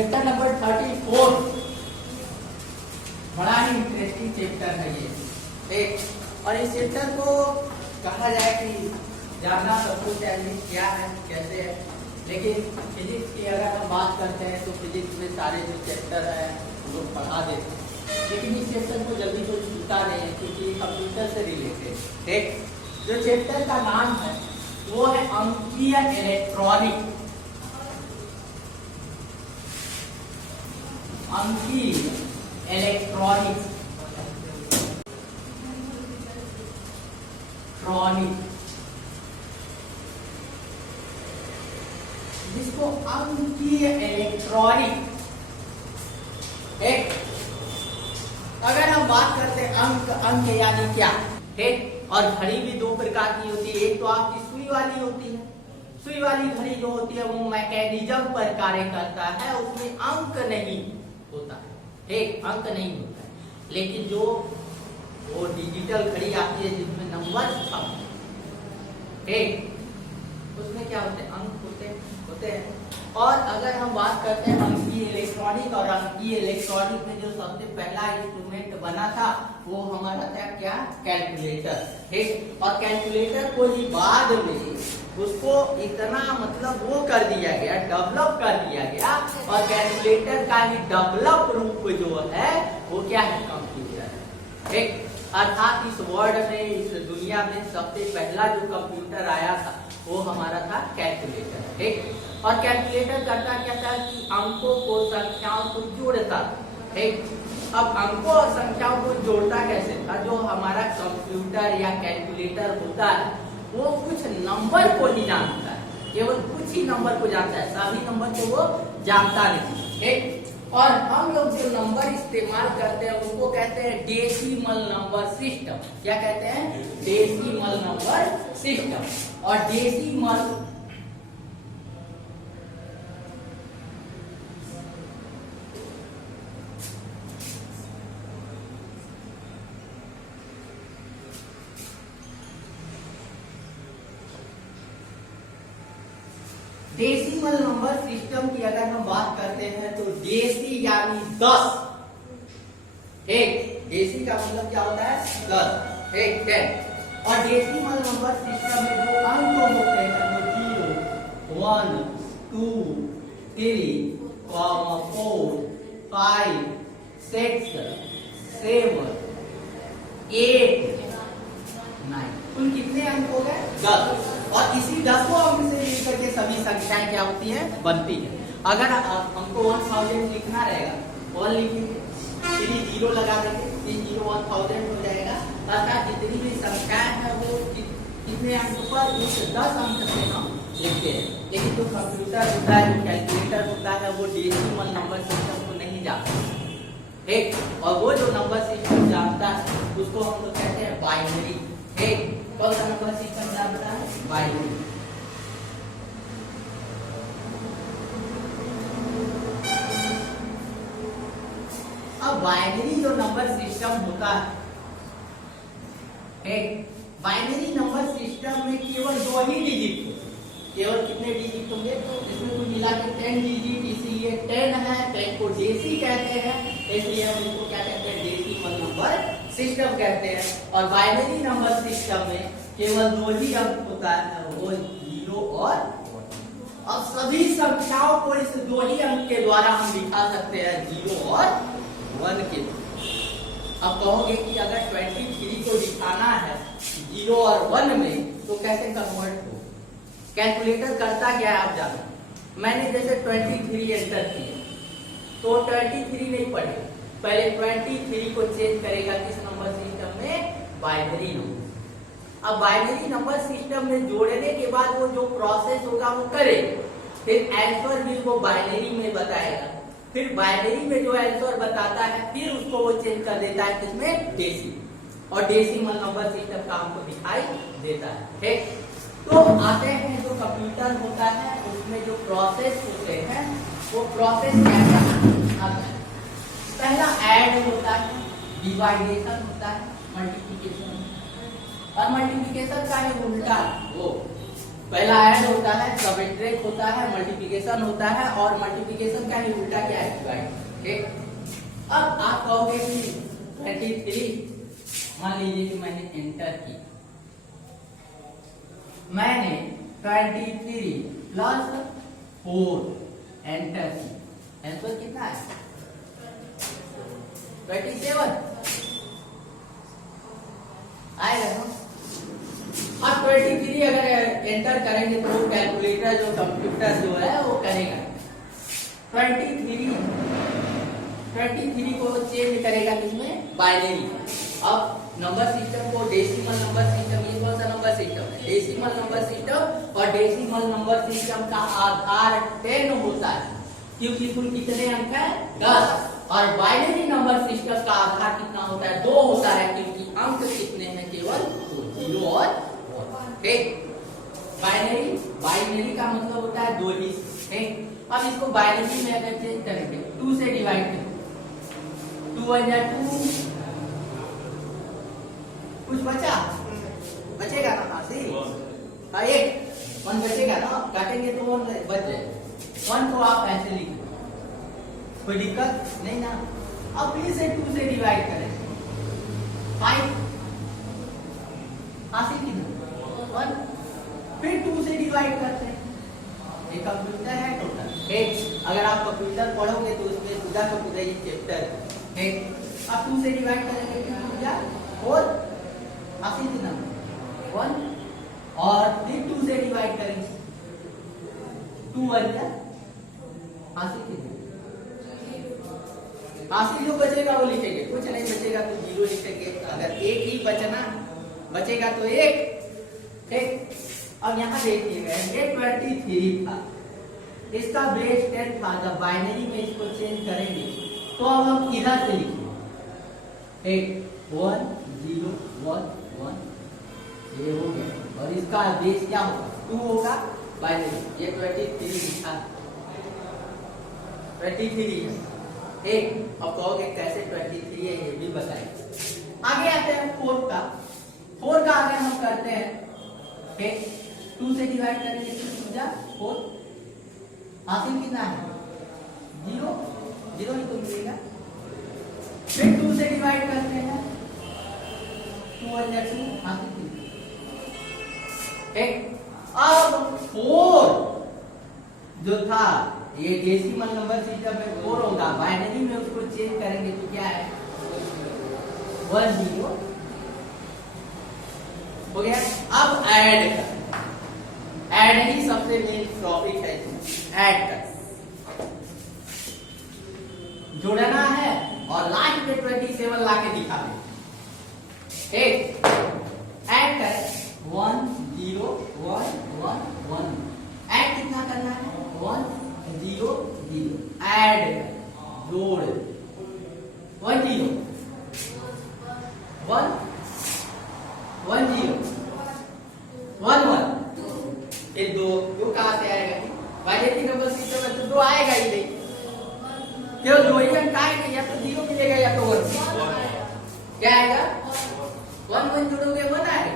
Chapter number 34 बड़ा ही interesting chapter है ये, ठीक। और इस चैप्टर को कहा जाए कि जानना सबको चाहिए क्या है कैसे है, लेकिन फिजिक्स की अगर हम बात करते हैं तो फिजिक्स में सारे जो चैप्टर है वो पढ़ा देते हैं, लेकिन इस चैप्टर को जल्दी कोई छूता नहीं है क्योंकि कंप्यूटर से रिलेटेड, ठीक। जो चैप्टर का नाम है वो है अंकीय इलेक्ट्रॉनिक, अंकीय इलेक्ट्रॉनिक्स, जिसको अंकीय इलेक्ट्रॉनिक, एक अगर हम बात करते हैं अंक यानी क्या, ठीक। और घड़ी भी दो प्रकार की होती है, एक तो आपकी सुई वाली होती है, सुई वाली घड़ी जो होती है वो मैकेनिज्म पर कार्य करता है, उसमें अंक नहीं होता है, ठीक, अंक नहीं होता है। लेकिन जो वो डिजिटल घड़ी आती है जिसमें नंबर छपते, ठीक, उसमें क्या होते हैं, अंक होते हैं। और अगर हम बात करते हैं अंकीय इलेक्ट्रॉनिक, और अंकीय इलेक्ट्रॉनिक में जो सबसे पहला इंस्ट्रूमेंट बना था वो हमारा था क्या, कैलकुलेटर, ठीक। और कैलकुलेटर को ही बाद में उसको इतना मतलब वो कर दिया गया, डेवलप कर दिया गया, और कैलकुलेटर का ही डेवलप रूप जो है वो क्या है, कंप्यूटर, ठीक। अर्थात इस वर्ल्ड में, इस दुनिया में सबसे पहला जो कंप्यूटर आया था वो हमारा था कैलकुलेटर, ठीक। और कैलकुलेटर करता क्या था कि अंकों को, संख्याओं को जोड़ता, ठीक। अब अंकों और संख्याओं को जोड़ता कैसे था, जो हमारा कंप्यूटर या कैलकुलेटर होता है वो कुछ नंबर को ही जानता है, केवल कुछ ही नंबर को जानता है, सभी नंबर को वो जानता नहीं, ठीक। और हम लोग जो नंबर इस्तेमाल करते हैं उनको कहते हैं डेसिमल नंबर सिस्टम, क्या कहते हैं, डेसिमल नंबर सिस्टम। और डेसिमल डेसिमल नंबर सिस्टम की अगर हम बात करते हैं तो डेसी यानी 10, ठीक, डेसी का मतलब क्या होता है 10, ठीक, 10। और डेसिमल नंबर सिस्टम में जो अंक होते हैं वो 0, 1, 2, 3, 4, 5, 6, 7, 8, 9, कुल कितने अंक हो गए, 10। और इसी 10 अंक से मिलकर के सभी संख्याएं क्या होती हैं, बनती है। अगर हमको 1000 लिखना रहेगा, 1 लिखेंगे, 3 0 लगा देंगे, 3 0 1000 हो जाएगा। अर्थात जितनी भी संख्याएं हैं वो कितने अंक पर, उस 10 अंक से हम लिखते हैं। लेकिन जो कंप्यूटर होता है, जो कैलकुलेटर होता है, वो डेसिमल नंबर सिस्टम को नहीं जानता, ठीक। और वो जो नंबर सिस्टम जानता है उसको हम लोग कहते हैं बाइनरी, ठीक। कौन सा नंबर सिस्टम जानता है, बाइनरी। अब बाइनरी जो नंबर सिस्टम होता है, एक बाइनरी नंबर सिस्टम में केवल 2 ही डिजिट होते हैं, केवल कितने डिजिट होंगे, इसमें कुल मिला के 10 डिजिट, इसीलिए 10 है, 10 को डेसी कहते हैं, इसलिए हम इसको क्या कहते हैं, डेसिमल नंबर सिस्टम कहते हैं। और बाइनरी नंबर सिस्टम में केवल 2 ही अंक होता है, वो 0 और 1। अब सभी संख्याओं को इस 2 ही अंक के द्वारा हम दिखा सकते हैं, 0 और 1 के। अब कहोगे कि अगर 23 को दिखाना है 0 और 1 में तो कैसे कन्वर्ट हो, कैलकुलेटर करता क्या है आप जानो। मैंने जैसे 23 एंटर किया तो 23 नहीं पढ़ेगा, पहले 23 को चेंज करेगा किस नंबर सिस्टम में, बाइनरी नंबर। अब बाइनरी नंबर सिस्टम में जोड़ने के बाद वो जो प्रोसेस होगा वो करेगा, फिर आंसर भी वो बाइनरी में बताएगा, फिर बाइनरी में जो आंसर बताता है फिर उसको वो चेंज कर देता है किसमें, डेसी। और डेसिमल नंबर सिस्टम का हमको दिखाई देता है, ठीक। तो आते हैं जो कंप्यूटर होता है उसमें जो प्रोसेस होते हैं वो प्रोसेस क्या क्या है। पहला ऐड होता है, डिवाइडेशन होता है, मल्टीप्लिकेशन, और मल्टीप्लिकेशन का है उल्टा वो पहला ऐड होता है, सब्ट्रैक्ट होता है, मल्टीप्लिकेशन होता है, और मल्टीप्लिकेशन का ही उल्टा क्या है, डिवाइड। ठीक, अब आप कहोगे कि 23, मान लीजिए कि मैंने एंटर की, मैंने 23 प्लस 4 एंटर की, आंसर कितना है 27 आएगा ना। अब 23 अगर एंटर करेंगे तो कैलकुलेटर जो कंप्यूटर जो है वो करेगा 23 को चेंज करेगा किसमें, बाइनरी। अब नंबर सिस्टम को डेसिमल नंबर सिस्टम, ये कौन सा नंबर सिस्टम है, डेसिमल नंबर सिस्टम, और डेसिमल नंबर सिस्टम का आधार 10 होता है, क्योंकि कुल कितने अंक है 10, और बाइनरी नंबर सिस्टम का आधार कितना होता है 2 होता है, क्योंकि अंक कितने हैं केवल 0 और 1। ठीक, बाइनरी का मतलब होता है 2 ही। ठीक, अब इसको बाइनरी में अगर चेंज करेंगे 2 से डिवाइड करेंगे, 2 1 2, कुछ बचेगा ना, हाँ सही, हाँ 1 बचेगा ना, काटेंगे तो 1 बच जाएगा। 1 को आप ऐसे लिख, कोई दिक्कत नहीं ना। अब फिर से 2 से डिवाइड करें, 5 हासिल कितना 1, फिर 2 से डिवाइड करते हैं, ये कंप्यूटर है टोटल। ठीक, अगर आप कंप्यूटर पढ़ोगे तो उसमें खुदा का खुदा ये चैप्टर है। ठीक, अब 2 से डिवाइड करेंगे फिर 4 हासिल कितना 1, और फिर 2 से डिवाइड करेंगे 2 1 हासिल कितना, हासिल जो बचेगा वो लिखेंगे, कुछ नहीं बचेगा तो 0 लिखेंगे, अगर 1 ही बचेगा तो 1। ठीक, अब यहाँ देखिएगा ये 23 था, इसका बेस 10 था, जब बाइनरी में इसको चेंज करेंगे तो अब हम इधर से लिखेंगे 1 0 1 1, ये हो गया, और इसका बेस क्या होगा 2 होगा बाइनरी, ये 23 लिखा 23 है। ठीक, अब कहोगे कैसे 23 है ये भी बताइए। आगे आते हैं 4 का। 4 का अगर हम करते हैं, ठीक, 2 से डिवाइड करेंगे तो 4 हासिल कितना है 0 0 ही तो मिलेगा, फिर 2 से डिवाइड करते हैं 2 1 2 हासिल कितना। ठीक, अब 4 जो था ये डेसिमल नंबर सिस्टम में 4 होगा, बाइनरी में उसको चेंज करेंगे तो क्या है 1 0 हो गया। अब ऐड ही सबसे मेन टॉपिक है, ऐड कर जोड़ना है और लास्ट में 27 लाके दिखा दे। ठीक, ऐड कर 1 0 1 1 1, ऐड कितना करना है 1 0 0, ऐड जोड़ 1 0 1 1 0 1 1, ये 2 कहां से आएगा, बाइनरी नंबर सिस्टम में तो 2 आएगा ही नहीं, केवल 2 ही अंक आएंगे, या तो 0 मिलेगा या तो 1। क्या आएगा 1 1 जोड़ोगे 1 आएगा,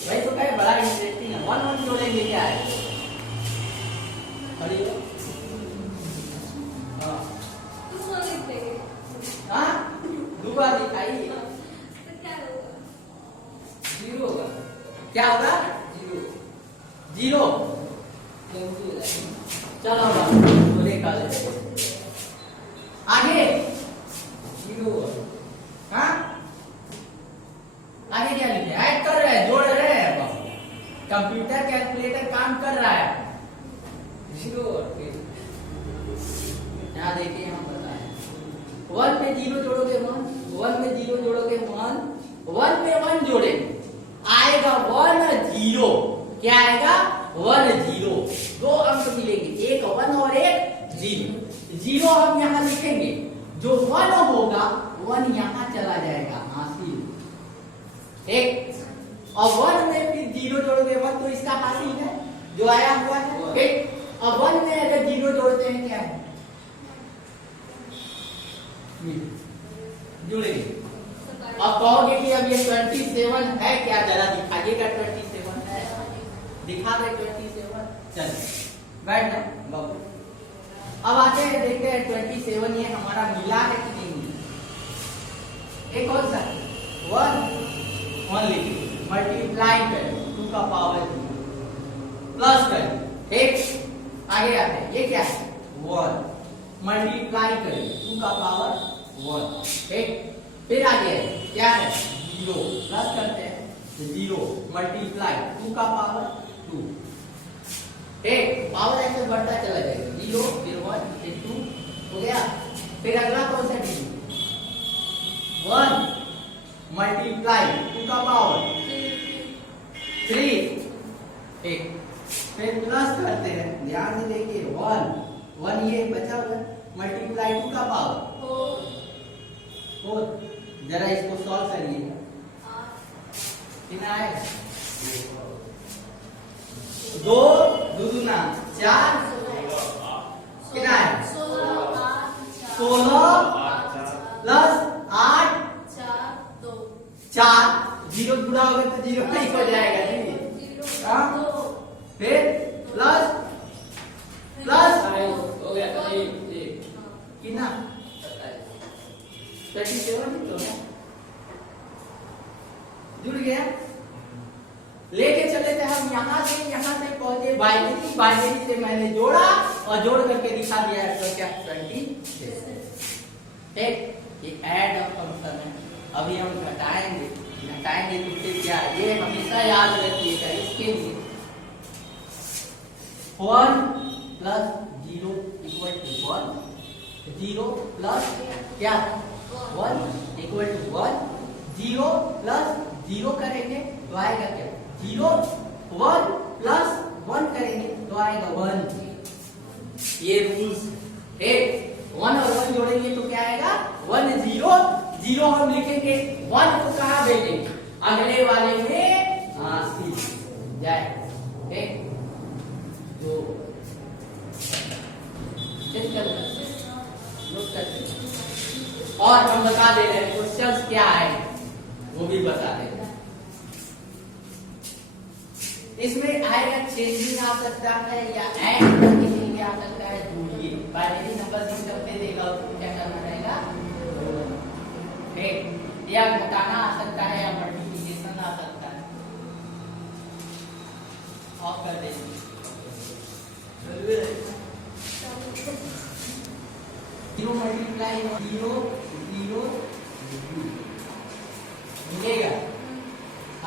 भाई तो क्या बड़ा इंटरेस्टिंग है, 1 1 जोड़ेंगे क्या है, हाँ दूसरा दिखाई 0 होगा, क्या होगा 0 चलो तो देखा आगे 0, हाँ आगे क्या लिखे, ऐड कर रहे हैं, जोड़ रहे हैं, कंप्यूटर कैलकुलेटर काम कर रहा है 0। यहाँ देखिए हम बताएं 1 में 0 जोड़ोगे 1, 1 में 0 जोड़ोगे 1, 1 में 1 जोड़ेंगे आएगा 1 0, क्या आएगा 1 0, 2 अंक मिलेंगे, एक 1 और एक 0। 0 हम यहाँ लिखेंगे, जो 1 होगा 1 यहाँ चला जाएगा हासिल। ठीक, और 1 में फिर 0 जोड़ोगे 1 तो इसका हासिल है जो आया हुआ है। ठीक, अब 1 में अगर 0 जोड़ते हैं क्या है जुड़ेंगे। अब कहोगे कि अब ये 27 है क्या? दिखा दे 27। चल बैठ जा बाबू। अब आते हैं देखते हैं 27 ये हमारा मिला है कि नहीं मिला। एक कौन सा 1 लिखिए, मल्टीप्लाई करें 2 का पावर 2 प्लस करें, ठीक। आगे आते हैं ये क्या है 1 मल्टीप्लाई करें 2 का पावर 1, ठीक। फिर आगे है क्या है 0 प्लस करते हैं 0 मल्टीप्लाई 2 का पावर 2, ठीक। पावर ऐसे बढ़ता चला जाएगा 0 फिर 1 फिर 2 हो गया। फिर अगला कौन सा 1 मल्टीप्लाई 2 का पावर 3, ठीक। फिर प्लस करते हैं, ध्यान से देखिए 1 ये बचा हुआ मल्टीप्लाई 2 का पावर 4। जरा इसको सॉल्व करिए कितना है 2 दूना 4 कितना है 16 प्लस 8 4 0 गुणा होगा तो 0 नहीं हो जाएगा जी। फिर प्लस हो गया कितना 37 तो है जुड़ गया। लेके चले थे हम यहाँ से पहुंचे बाइनरी से मैंने जोड़ा और जोड़ करके दिखा दिया है तो क्या 26, ठीक। ये ऐड फंक्शन है। अभी हम घटाएंगे तो फिर क्या ये हमेशा याद रखिएगा इसके लिए 1 प्लस 0 इक्वल टू 1, 0 प्लस क्या 1 इक्वल टू 1, 0 प्लस 0 करेंगे तो आएगा क्या 0, 1 प्लस 1 करेंगे तो आएगा 1। ये रूल्स है 1 और 1 जोड़ेंगे तो क्या आएगा 1 0 0 हम लिखेंगे 1 को कहाँ भेजेंगे अगले वाले में जाए, ठीक। तो और हम बता दे रहे हैं क्वेश्चंस क्या है वो भी बता दे रहे हैं। इसमें आएगा चेंजिंग आ सकता है या ऐड करके भी आ सकता है, जोड़िए बाइनरी नंबर सिस्टम पे देगा उसको क्या करना रहेगा, ठीक। या घटाना आ सकता है या मल्टीप्लिकेशन आ सकता है। ऑफ कर देंगे 0 मल्टीप्लाई 0 0 मिलेगा।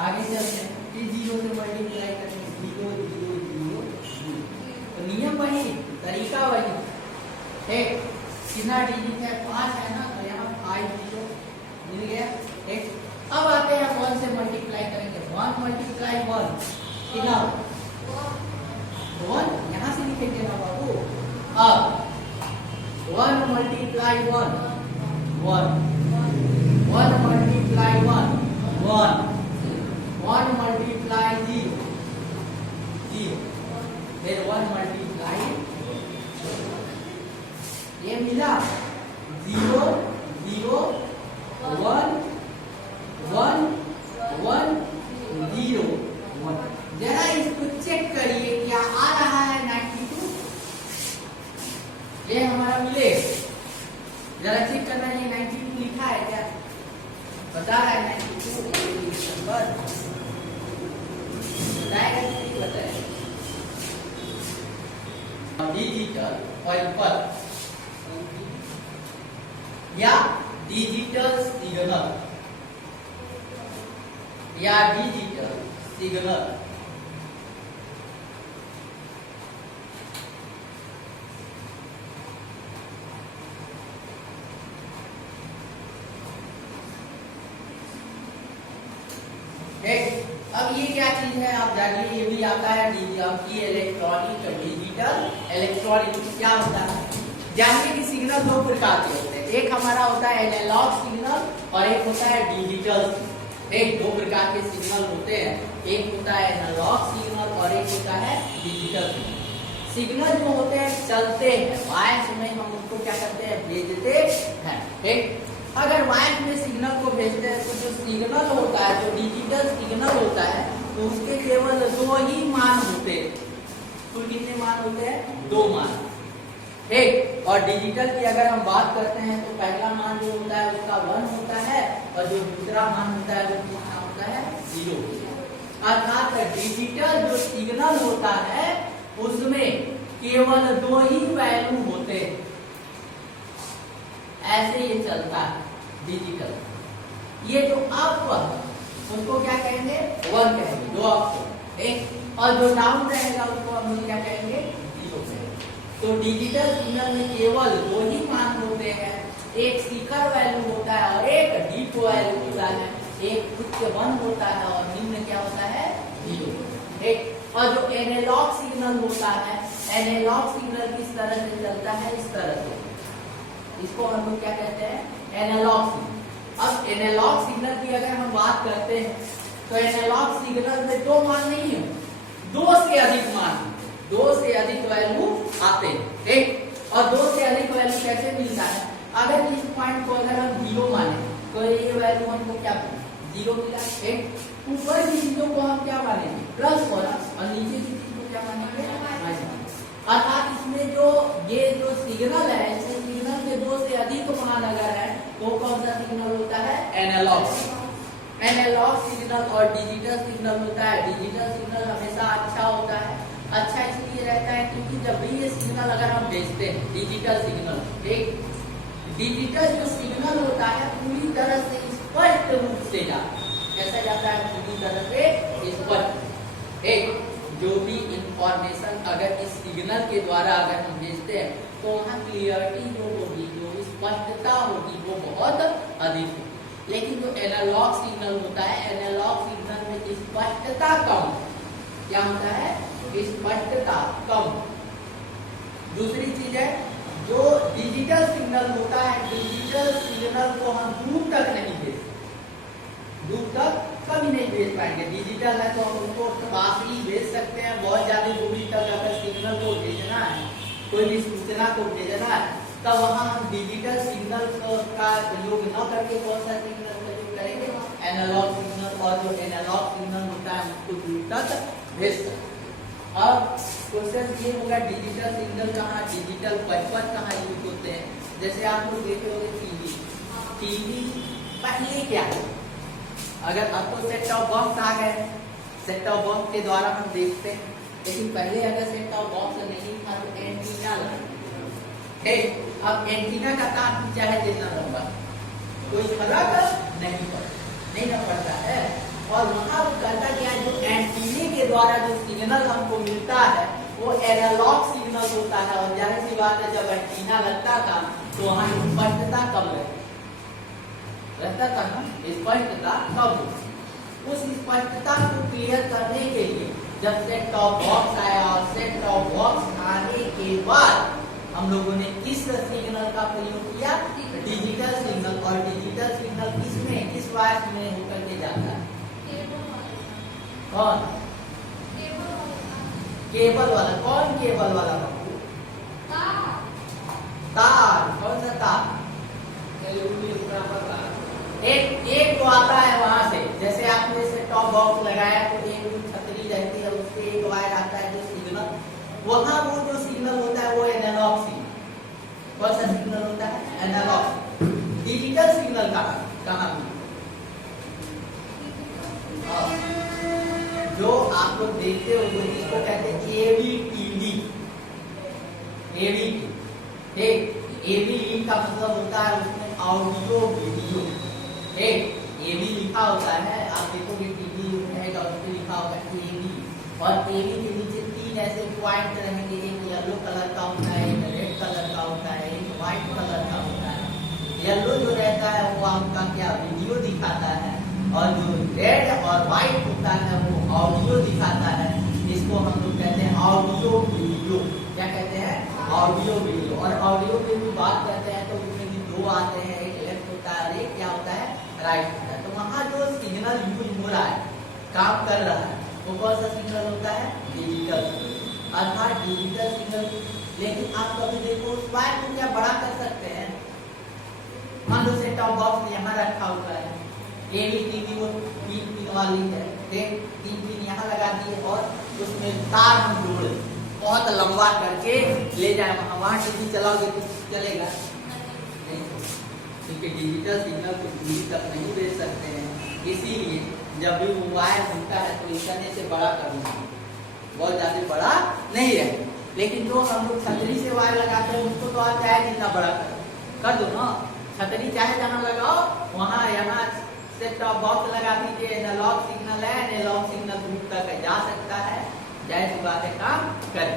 आगे चलते हैं फिर 0 से मल्टीप्लाई करेंगे 0 0 0 0, तो नियम वही तरीका वही, ठीक। कितना डिजिट है 5 है ना, तो यहाँ 5 0 मिल गया, ठीक। अब आते हैं 1 से मल्टीप्लाई करेंगे 1 मल्टीप्लाई 1 कितना 1 यहाँ से लिखेंगे ना बाबू। अब 1 मल्टीप्लाई 1 1 1 मल्टीप्लाई 1 1 1 मल्टीप्लाई 0 0, फिर 1 मल्टीप्लाई ये मिला 0 0 1 1 1 0 1। जरा इसको चेक करिए क्या आ रहा है 92, ये हमारा मिले। जरा चेक करना ये 92 लिखा है क्या, बता रहा है 92 नंबर बताएगा कि नहीं बताएगा। डिजिटल पॉइंटर या डिजिटल सिग्नल या डिजिटल सिग्नल अब ये क्या चीज है आप जानिए। ये भी आता है इलेक्ट्रॉनिक डिजिटल इलेक्ट्रॉनिक क्या होता है जानिए कि सिग्नल दो प्रकार के होते हैं। एक हमारा होता है एनालॉग सिग्नल और एक होता है डिजिटल। एक दो प्रकार के सिग्नल होते हैं, एक होता है एनालॉग सिग्नल और एक होता है डिजिटल सिग्नल। जो होते हैं चलते हैं वायर्स में, हम उसको क्या करते हैं भेजते हैं, ठीक। अगर वायर्स में सिग्नल को भेजते हैं तो जो सिग्नल होता है, जो डिजिटल सिग्नल होता है, तो उसके केवल दो ही मान होते हैं। कितने मान होते हैं? 2 मान। ठीक, और डिजिटल की अगर हम बात करते हैं तो पहला मान जो होता है उसका 1 होता है और जो दूसरा मान होता है वो कितना होता है? 0। अर्थात डिजिटल जो सिग्नल होता है उसमें केवल 2 ही वैल्यू होते हैं। ऐसे ये चलता है डिजिटल। ये जो अप उसको क्या कहेंगे? 1 कहेंगे, 2 अप। एक और जो डाउन रहेगा उसको हम क्या कहेंगे? 0 कहेंगे। तो डिजिटल सिग्नल में केवल 2 ही मान होते हैं, एक शिखर वैल्यू होता है और एक डीप वैल्यू होता है। एक उच्च 1 होता है और निम्न क्या होता है? 0। ठीक, और जो एनालॉग सिग्नल होता है, एनालॉग सिग्नल किस तरह से चलता है? इस तरह से। इसको हम लोग क्या कहते हैं? Analogue signal. अब एनालॉग सिग्नल की अगर हम बात करते हैं तो एनालॉग सिग्नल में 2 मान नहीं है, 2 से अधिक मान, 2 से अधिक वैल्यू आते हैं। ठीक, और 2 से अधिक वैल्यू कैसे मिलता है? अगर इस पॉइंट को अगर हम 0 माने तो ये वैल्यू हमको क्या मिला? 0 मिला। ठीक, ऊपर की चीजों को हम क्या मानेंगे? प्लस होना, और नीचे की चीज को क्या मानेंगे? माइनस। अर्थात इसमें जो ये जो सिग्नल है, इसमें सिग्नल के 2 से अधिक मान अगर है तो कौन सा सिग्नल होता है? एनालॉग। एनालॉग सिग्नल और डिजिटल सिग्नल होता है। डिजिटल सिग्नल हमेशा अच्छा होता है। अच्छा इसलिए रहता है क्योंकि जब भी ये सिग्नल अगर हम भेजते हैं, डिजिटल सिग्नल, एक डिजिटल जो सिग्नल होता है पूरी तरह से स्पष्ट रूप से जाता है। कैसा जाता है? पूरी तरह से स्पष्ट। एक जो भी इंफॉर्मेशन अगर इस सिग्नल के द्वारा अगर हम भेजते हैं तो वहाँ क्लियरिटी जो होगी, जो स्पष्टता होगी वो बहुत अधिक होगी। लेकिन जो एनालॉग सिग्नल होता है, एनालॉग सिग्नल में स्पष्टता कम। क्या होता है? स्पष्टता कम। दूसरी चीज है जो डिजिटल सिग्नल होता है, डिजिटल सिग्नल को हम दूर तक नहीं भेज, दूर तक कभी नहीं भेज पाएंगे। डिजिटल है तो हम उसको पास ही भेज सकते हैं। बहुत ज्यादा दूरी तक अगर सिग्नल को भेजना है, कोई भी सूचना को भेजना है, तब वहाँ हम डिजिटल सिग्नल का प्रयोग न करके कौन सा सिग्नल का प्रयोग करेंगे? Analogue signal. और जो एनालॉग सिग्नल होता है उसको दूर तक भेज सकते हैं। अब क्वेश्चन ये होगा डिजिटल सिग्नल कहाँ, डिजिटल पर्पज कहाँ यूज होते हैं? जैसे आप लोग देखे होंगे टीवी। टीवी पहले क्या है? अगर आपको सेट टॉप बॉक्स आ गए, सेट टॉप बॉक्स के द्वारा हम देखते हैं, लेकिन पहले अगर सेट टॉप बॉक्स नहीं था तो एंटीना लगा। अब एंटीना का तार चाहे जितना लंबा, कोई फर्क नहीं पड़ता है। और वहाँ करता क्या है? जो एंटीने के द्वारा जो सिग्नल हमको मिलता है वो एनालॉग सिग्नल होता है। और जाहिर सी बात है जब एंटीना लगता था तो वहाँ स्पष्टता कम रहता था ना, स्पष्टता कम। उस स्पष्टता को क्लियर करने के लिए जब सेट टॉप बॉक्स आया, और सेट टॉप बॉक्स आने के बाद हम लोगों ने किस सिग्नल का प्रयोग किया? Digital signal. और डिजिटल सिग्नल किसमें, किस वायर में होकर के जाता है? कौन? केबल वाला। कौन केबल वाला? तार। कौन सा तार? एक तो आता है वहां से, जैसे आपने सेट टॉप बॉक्स लगाया तो एक छतरी रहती है, उससे एक वायर आता है जो सिग्नल, वहां वो जो सिग्नल होता है वो एनालॉग सिग्नल। कौन सा सिग्नल होता है? एनालॉग। डिजिटल सिग्नल कहाँ जो आप लोग देखते हो जिसको कहते हैं एवीटीडी। एवी का मतलब होता है उसमें ऑडियो वीडियो। एवी लिखा होता है, आप देखोगे टीवी रहेगा उसमें लिखा होगा एवी, और एवी के नीचे 3 ऐसे पॉइंट रहेंगे, एक येलो कलर का होता है, एक रेड कलर का होता है, एक व्हाइट कलर का होता है। येलो जो रहता है वो आपका क्या वीडियो दिखाता है, और जो रेड और व्हाइट होता है वो ऑडियो दिखाता है। इसको हम लोग कहते हैं ऑडियो वीडियो। क्या कहते हैं? Audio video. और ऑडियो की भी बात करते हैं तो उसमें भी 2 आते हैं, एक लेफ्ट होता है, एक क्या होता है? राइट होता है। तो वहाँ जो सिग्नल यूज हो रहा है, काम कर रहा है, वो कौन सा सिग्नल होता है? डिजिटल। अर्थात डिजिटल सिग्नल। लेकिन आप कभी देखो उस वायर को क्या बड़ा कर सकते हैं? मान लो सेट टॉप बॉक्स यहाँ रखा हुआ है, एवीटीवी वो 3 पिन वाली है, 3 पिन यहाँ लगा दिए और उसमें तार हम जोड़े, बहुत लंबा करके ले जाए वहां टीवी चलाओगे तो चलेगा नहीं, क्योंकि डिजिटल सिग्नल को दूरी तक नहीं भेज सकते हैं। इसीलिए जब भी मोबाइल होता है तो इंटरनेट से बड़ा करना, बहुत ज्यादा बड़ा नहीं रहे। लेकिन जो हम लोग छतरी से वायर लगाते हैं उसको तो आप चाहे जितना बड़ा कर दो ना, छतरी चाहे जहाँ लगाओ वहाँ यहाँ सेट टॉप बॉक्स लगा दीजिए, एनालॉग सिग्नल है, एनालॉग सिग्नल दूर तक जा सकता है, जाहिर सी बात है काम करे।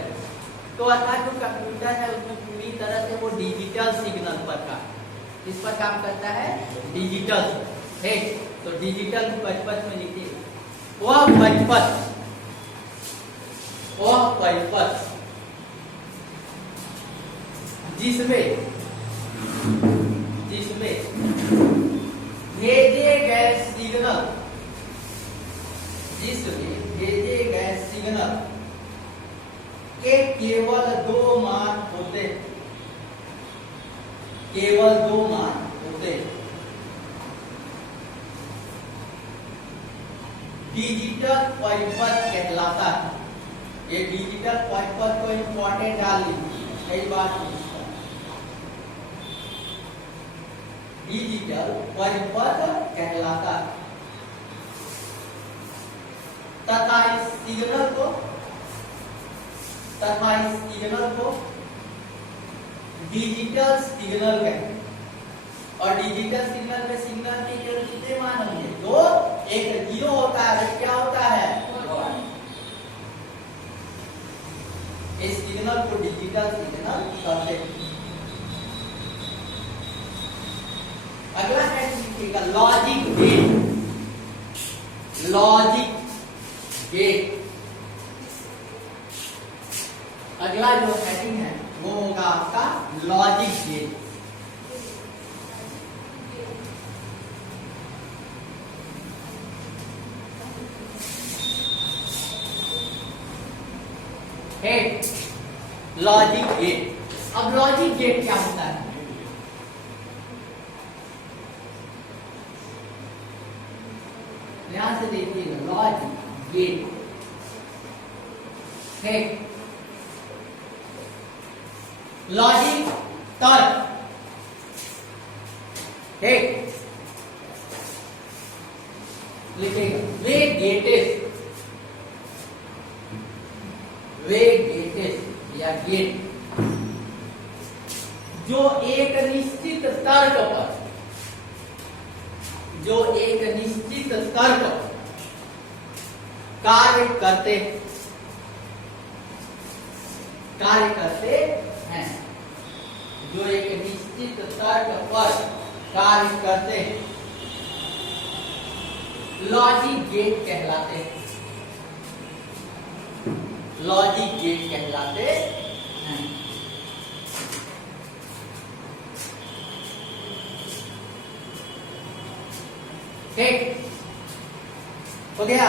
तो अर्थात जो कंप्यूटर है उसमें पूरी तरह से वो डिजिटल सिग्नल पर काम, किस पर काम करता है, डिजिटल। ठीक, तो डिजिटल परिपथ में लिखिए वह परिपथ जिसमें भेजे गए सिग्नल के केवल दो मान होते, डिजिटल परिपथ कहलाता है। ये डिजिटल परिपथ को इम्पोर्टेंट डाल लीजिए, कई बार पूछता है। डिजिटल परिपथ कहलाता है तथा इस सिग्नल को डिजिटल सिग्नल कहते हैं। और डिजिटल सिग्नल में सिग्नल के केवल कितने मान होंगे, दो, एक जीरो होता है, क्या होता है, इस सिग्नल को डिजिटल सिग्नल कहते हैं। अगला है लिखिएगा लॉजिक गेट। अगला जो हेडिंग है वो होगा आपका लॉजिक गेट। Logic gate. अब लॉजिक गेट क्या होता है, ध्यान से देखिएगा, लॉजिक गेट है लॉजिक तर्क है, लिखेगा वे गेटेस या गेट जो एक निश्चित तर्क पर कार्य करते हैं, जो एक निश्चित तर्क पर कार्य करते हैं, लॉजिक गेट कहलाते हैं। लॉजिक गेट कहलाते हैं। ठीक हो गया।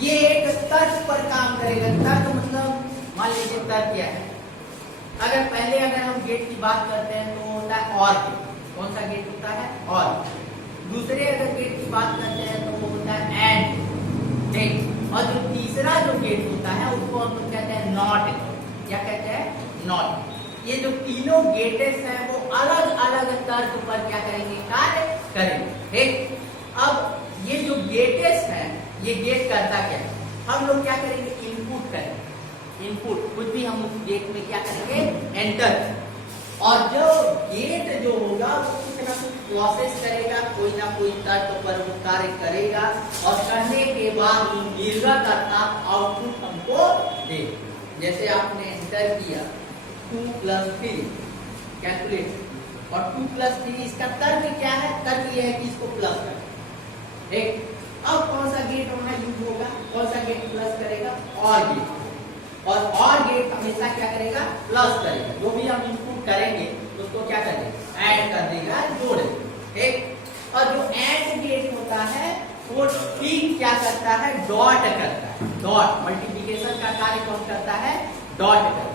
ये एक तर्क पर काम करेगा। तर्क मतलब मान लीजिए तर्क क्या है, अगर हम गेट की बात करते हैं तो होता है और गेट। कौन सा गेट होता है, और। दूसरे अगर गेट की बात करते हैं तो वो होता है एंड। ठीक, और जो तीसरा जो गेट होता है उसको हम लोग कहते हैं नॉट। क्या कहते हैं, नॉट। ये जो तीनों गेटेस हैं वो अलग अलग तर्क पर क्या करेंगे, कार्य करेंगे। ठीक, अब ये जो गेटेस हैं, ये गेट करता क्या है, हम लोग क्या करेंगे, इनपुट करेंगे। इनपुट कुछ भी हम उस गेट में क्या करेंगे, एंटर। और जो गेट जो होगा वो कुछ ना कुछ प्रोसेस करेगा, कोई ना कोई तर्क पर वो कार्य करेगा, और करने के बाद वो निर्गत अर्थात आउटपुट हमको दे। जैसे आपने एंटर किया 2 + 3 कैलकुलेट, और 2 + 3 इसका तर्क क्या है, तर्क ये है कि इसको प्लस कर। ठीक, अब कौन सा गेट वहां यूज होगा, कौन सा गेट प्लस करेगा, और गेट। और गेट हमेशा क्या करेगा, प्लस करेगा। जो भी हम इनपुट करेंगे उसको क्या करेगा, ऐड कर देगा, जोड़ेगा। ठीक, और जो एंड गेट होता है वो ठीक क्या करता है, डॉट करता है। डॉट मल्टीप्लिकेशन का कार्य कौन करता है, डॉट करता है।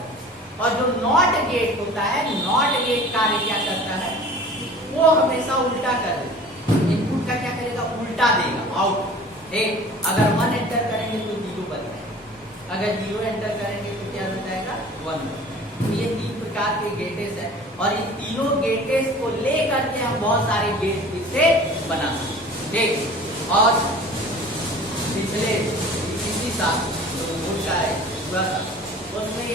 और जो नॉट गेट होता है, नॉट गेट कार्य क्या करता है, वो हमेशा उल्टा कर देगा। इनपुट का क्या करेगा, उल्टा देगा, आउट। ठीक, अगर 1 एंटर करेंगे तो 0 बन जाएगा, अगर 0 एंटर करेंगे तो क्या बन जाएगा 1। तो ये 3 प्रकार के गेटेस है और इन तीनों गेटेस को लेकर के हम बहुत सारे गेट इससे बना ठीक। और पिछले इसी साल बोर्ड का है पूरा सा उसमें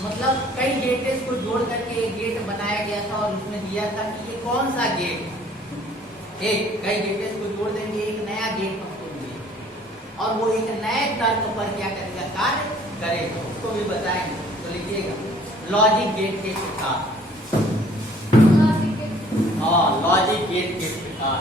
मतलब कई गेटेस को जोड़ करके एक गेट बनाया गया था और उसमें दिया था कि ये कौन सा गेट एक कई गेटेस को जोड़ देंगे एक नया गेट हमको मिलेगा और वो एक नए तर्क पर क्या करेगा कार्य करेगा उसको भी बताएंगे। तो लिखिएगा लॉजिक गेट के प्रकार। हाँ लॉजिक गेट के प्रकार।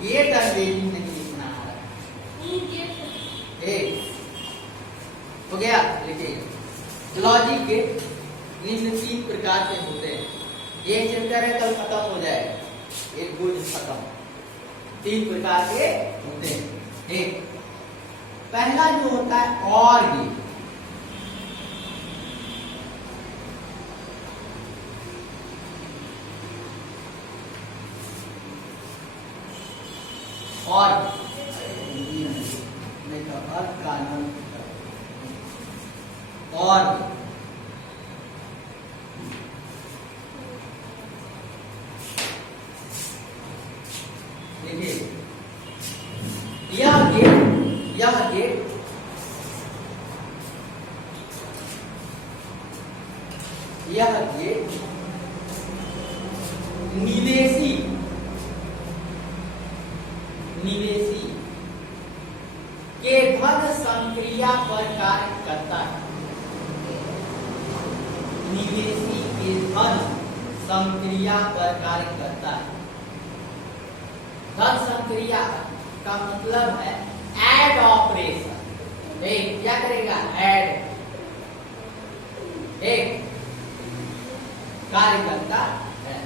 गेट अनवेलिंग नहीं लिखना आ रहा है हो गया। लिखिए लॉजिक गेट निम्न 3 प्रकार के होते हैं। एक चैप्टर है कल खत्म हो जाएगा एक बोझ खत्म। 3 प्रकार के होते हैं। एक पहला जो होता है और गेट और और देखिए यह गेट निवेशी के धन संक्रिया पर कार्य करता है। निवेशी के धन संक्रिया पर कार्य करता है। धन संक्रिया का मतलब है ऐड ऑपरेशन। एक क्या करेगा ऐड एक कार्य करता है।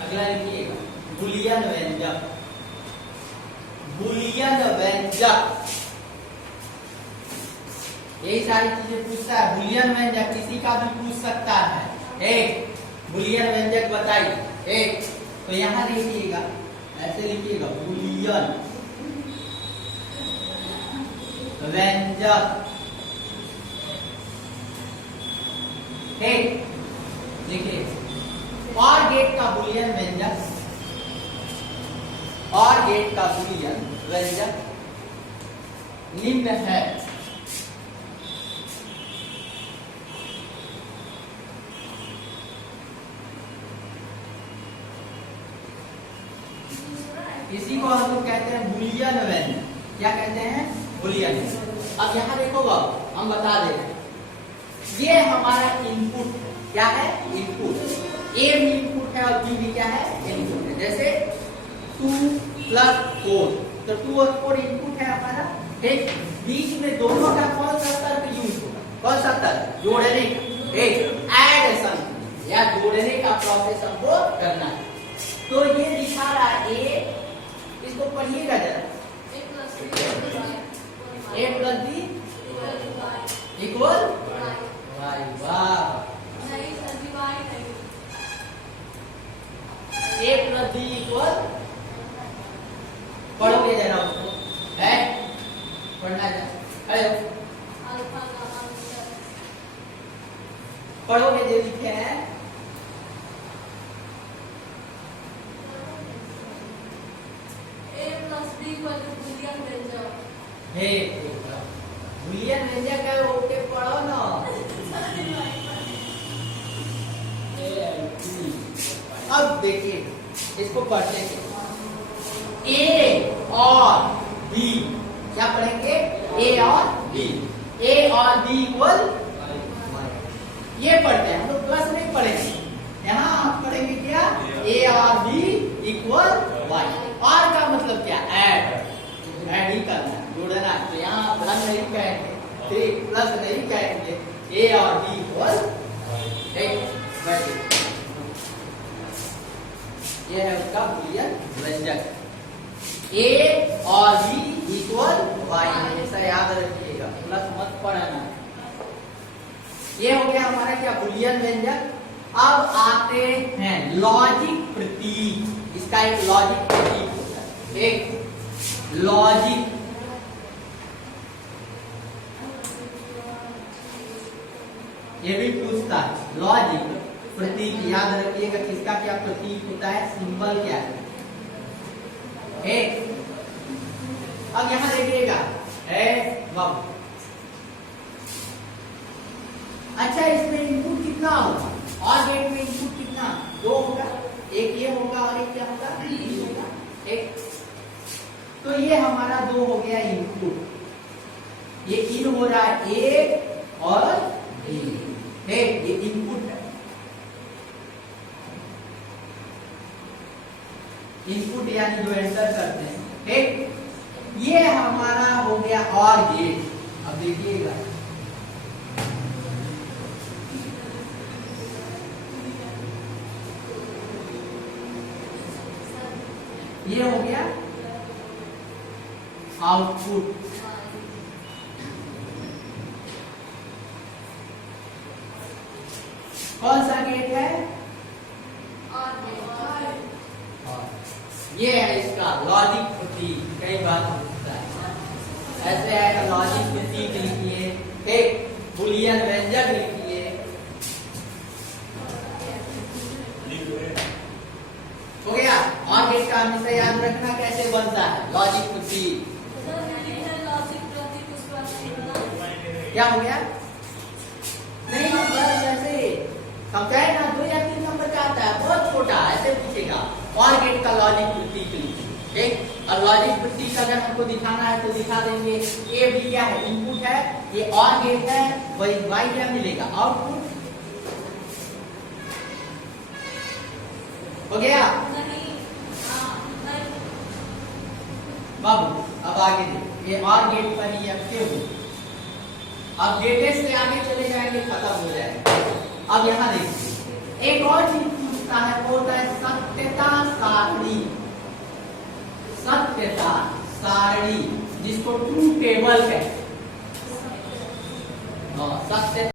अगला लिखिएगा बुलियन व्यंजक। बुलियन व्यंजक यही सारी चीजें पूछता है। बुलियन व्यंजक किसी का भी पूछ सकता है। एक बुलियन व्यंजक बताइए एक। तो यहां लिखिएगा ऐसे लिखिएगा बुलियन व्यंजक एक लिखिए। और गेट का बुलियन व्यंजक और गेट का बुलियन व्यंजक निम्न है। इसी को हम लोग कहते हैं बुलियन व्यंजक। क्या कहते हैं बुलियन। अब यहाँ देखो हम बता दें ये हमारा इनपुट क्या है इनपुट। ए भी इनपुट है और बी भी क्या है इनपुट है। जैसे 2 + 4 तो 2 और 4 इनपुट है हमारा। ठीक बीच में दोनों का कौन सा तर्क यूज होगा कौन सा तर्क जोड़ने का एडिशन या जोड़ने का प्रोसेस हमको करना है। तो ये दिखा रहा है ए इसको पढ़िएगा जरा a + b = y। वाह a + b = पढ़ोगे जरा उसको है पढ़ना जा खड़े हो पढ़ोगे जो लिखे हैं बुलियन व्यंजक है ओके पढ़ो ना। अब देखिए इसको पढ़ते हैं ए और बी। क्या पढ़ेंगे ए और बी। ए और बी इक्वल ये पढ़ते हैं हम लोग प्लस में ए और बी इक्वल वाई। और का मतलब क्या? ऐड ही करना, जोड़ना। तो यहाँ प्लस नहीं कहेंगे, ठीक, प्लस नहीं कहेंगे, ए और बी इक्वल ये है उसका बूलियन व्यंजक। ए और बी इक्वल वाई, ऐसा याद रखिएगा, प्लस मत पढ़ना। ये हो गया हमारा क्या? बूलियन व्यंजक। अब आते हैं लॉजिक प्रतीक। इसका एक लॉजिक प्रतीक होता है, एक लॉजिक। ये भी पूछता है लॉजिक प्रतीक, याद रखिएगा किसका क्या प्रतीक होता है, सिंबल क्या है। एक अब यहां देखिएगा है बब। अच्छा, इसमें इनपुट कितना होगा? और गेट में इनपुट कितना? 2 होगा, एक ये होगा और एक क्या होगा? बी होगा, एक। तो ये हमारा 2 हो गया इनपुट। ये इन हो रहा है ए और बी, ये इनपुट है। इनपुट यानी जो एंटर करते हैं, ठीक। ये हमारा हो गया और गेट। अब देखिएगा ये हो गया आउटपुट। कौन सा गेट है? ये है इसका लॉजिक प्रतीक। कई बार पूछता है, ऐसे है लॉजिक प्रतीक लिखिए, एक बूलियन व्यंजक लिखिए। हो गया। और गेट का हमेशा याद रखना कैसे बनता है लॉजिक प्रतीक। क्या हो गया? नहीं, बस ऐसे समझाए ना, 2 या 3 नंबर का आता है, बहुत छोटा, ऐसे पूछेगा। और गेट का लॉजिक प्रतीक लिखिए, ठीक। और लॉजिक प्रतीक अगर हमको दिखाना है तो दिखा देंगे। ए बी क्या है? इनपुट है। ये और गेट है, वही वाई क्या मिलेगा? आउटपुट। हो गया बाबू। अब आगे देखिए, ये और गेट पर ही अटके हुए। अब गेटे से आगे चले जाएंगे, खत्म हो जाएगा। अब यहाँ देखिए, एक और चीज पूछता है, वो होता है सत्यता सारणी। सत्यता सारणी, जिसको ट्रू टेबल कहते हैं। सत्य